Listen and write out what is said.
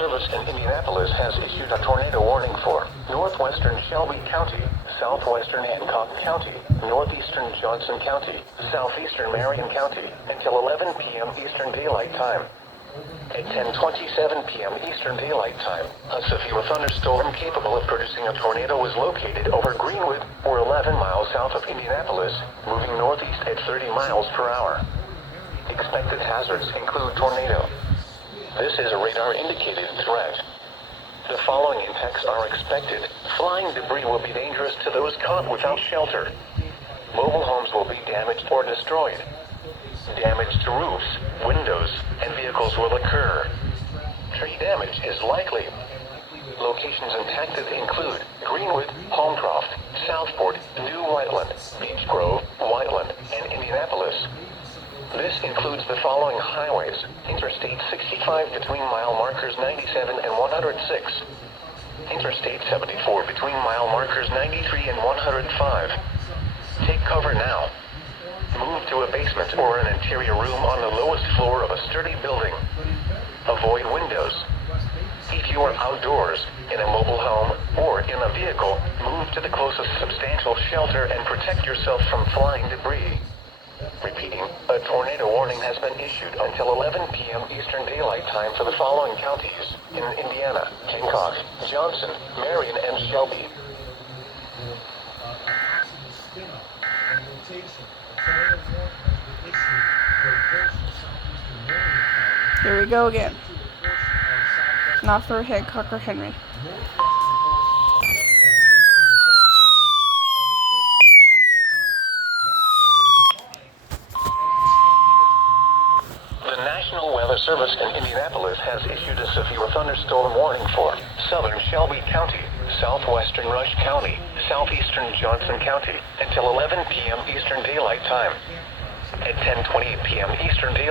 Service in Indianapolis has issued a tornado warning for northwestern Shelby County, southwestern Hancock County, northeastern Johnson County, southeastern Marion County, until 11 p.m. Eastern Daylight Time. At 10:27 p.m. Eastern Daylight Time, a severe thunderstorm capable of producing a tornado was located over Greenwood, or 11 miles south of Indianapolis, moving northeast at 30 miles per hour. Expected hazards include tornado. This is a radar-indicated threat. The following impacts are expected. Flying debris will be dangerous to those caught without shelter. Mobile homes will be damaged or destroyed. Damage to roofs, windows, and vehicles will occur. Tree damage is likely. Locations impacted include Greenwood, Homecroft, Southport, New Whiteland, Beech Grove, Whiteland, and Indianapolis. This includes the following highways: Interstate 65 between mile markers 97 and 106. Interstate 74 between mile markers 93 and 105. Take cover now. Move to a basement or an interior room on the lowest floor of a sturdy building. Avoid windows. If you are outdoors, in a mobile home, or in a vehicle, move to the closest substantial shelter and protect yourself from flying debris. Repeating, a tornado warning has been issued until 11 p.m. Eastern Daylight Time for the following counties in Indiana: Hancock, Johnson, Marion, and Shelby. Here we go again. Not for Hancock or Henry. The National Weather Service in Indianapolis has issued a severe thunderstorm warning for southern Shelby County, southwestern Rush County, southeastern Johnson County, until 11 p.m. Eastern Daylight Time. At 10:20 p.m. Eastern Daylight